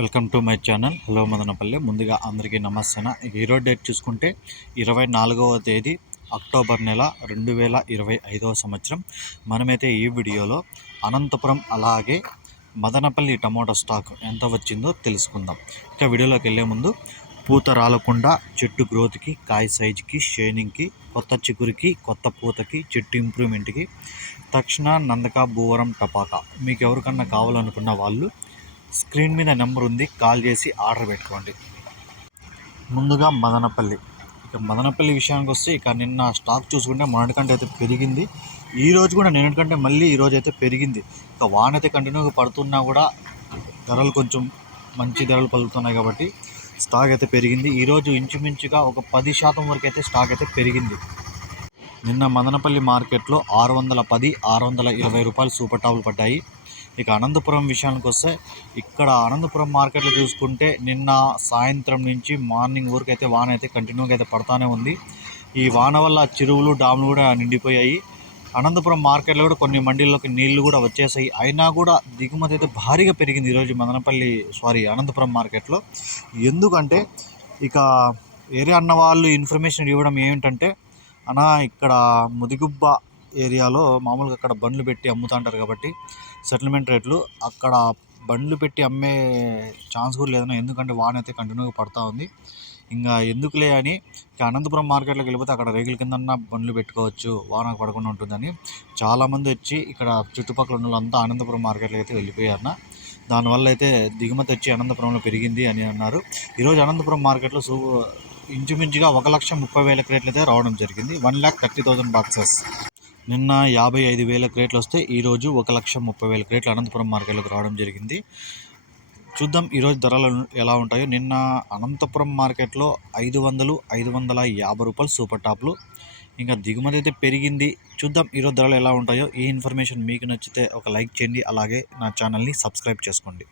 Welcome to my channel. Hello Madanapalle. ముందుగా అందరికీ నమస్తే ఈరోజు డేట్ చూసుకుంటే ఇరవై నాలుగవ తేదీ అక్టోబర్ నెల రెండు వేల ఇరవై ఐదవ సంవత్సరం. మనమైతే ఈ వీడియోలో అనంతపురం అలాగే మదనపల్లి టమోటా స్టాక్ ఎంత వచ్చిందో తెలుసుకుందాం. ఇక వీడియోలోకి వెళ్ళే ముందు పూత రాలకుండా చెట్టు గ్రోత్కి కాయ సైజుకి షైనింగ్కి కొత్త చిగురికి కొత్త పూతకి చెట్టు ఇంప్రూవ్మెంట్కి తక్షణ నందక భూవరం టపాకా. మీకు ఎవరికన్నా కావాలనుకున్న వాళ్ళు స్క్రీన్ మీద నెంబర్ ఉంది కాల్ చేసి ఆర్డర్ పెట్టుకోండి. ముందుగా మదనపల్లి. ఇక మదనపల్లి విషయానికి వస్తే ఇక నిన్న స్టాక్ చూసుకుంటే మొన్నటికంటే అయితే పెరిగింది. ఈ రోజు కూడా నిన్నటికంటే మళ్ళీ ఈ రోజు అయితే పెరిగింది. ఇక వాన అయితే కంటిన్యూగా పడుతున్నా కూడా ధరలు కొంచెం మంచి ధరలు పలుకుతున్నాయి కాబట్టి స్టాక్ అయితే పెరిగింది. ఈరోజు ఇంచుమించుగా ఒక పది శాతం వరకు అయితే స్టాక్ అయితే పెరిగింది. నిన్న మదనపల్లి మార్కెట్లో ఆరు వందల పది ఆరు వందల ఇరవై రూపాయలు సూపర్ టాపులు పడ్డాయి. ఇక అనంతపురం విషయానికి వస్తే ఇక్కడ అనంతపురం మార్కెట్లో చూసుకుంటే నిన్న సాయంత్రం నుంచి మార్నింగ్ వరకు అయితే వాన అయితే కంటిన్యూగా అయితే పడతానే ఉంది. ఈ వాన వల్ల చెరువులు డాములు కూడా నిండిపోయాయి. అనంతపురం మార్కెట్లో కూడా కొన్ని మండీల్లోకి నీళ్ళు కూడా వచ్చేసాయి. అయినా కూడా దిగుమతి అయితే భారీగా పెరిగింది ఈరోజు మదనపల్లి సారీ అనంతపురం మార్కెట్లో. ఎందుకంటే ఇక ఏరియా అన్న వాళ్ళు ఇన్ఫర్మేషన్ ఇవ్వడం ఏమిటంటే అన్నా ఇక్కడ ముదిగుబ్బ ఏరియాలో మామూలుగా అక్కడ బండ్లు పెట్టి అమ్ముతుంటారు కాబట్టి సెటిల్మెంట్ రేట్లు అక్కడ బండ్లు పెట్టి అమ్మే ఛాన్స్ కూడా లేదన్నా. ఎందుకంటే వాన అయితే కంటిన్యూగా పడతా ఉంది. ఇంకా ఎందుకులే అని అనంతపురం మార్కెట్లోకి వెళ్ళిపోతే అక్కడ రేగుల కిందన్నా బండ్లు పెట్టుకోవచ్చు వాన పడకుండా ఉంటుందని చాలామంది వచ్చి ఇక్కడ చుట్టుపక్కల ఉన్న వాళ్ళంతా అనంతపురం మార్కెట్లోకి అయితే వెళ్ళిపోయారన్న. దానివల్ల అయితే దిగుమతి వచ్చి అనంతపురంలో పెరిగింది అని అన్నారు. ఈరోజు అనంతపురం మార్కెట్లో సూ ఇంచుమించుగా ఒక లక్ష ముప్పై వేల క్రేట్లు అయితే రావడం జరిగింది. One lakh thirty thousand boxes. నిన్న యాభై ఐదు వేల క్రేట్లు వస్తే ఈరోజు ఒక లక్ష ముప్పై వేల క్రేట్లు అనంతపురం మార్కెట్లోకి రావడం జరిగింది. చూద్దాం ఈరోజు ధరలు ఎలా ఉంటాయో. నిన్న అనంతపురం మార్కెట్లో ఐదు వందలు ఐదు వందల యాభై రూపాయలు సూపర్ టాప్లు. ఇంకా దిగుమతి అయితే పెరిగింది. చూద్దాం ఈరోజు ధరలు ఎలా ఉంటాయో. ఈ ఇన్ఫర్మేషన్ మీకు నచ్చితే ఒక లైక్ చేయండి. అలాగే నా ఛానల్ని సబ్స్క్రైబ్ చేసుకోండి.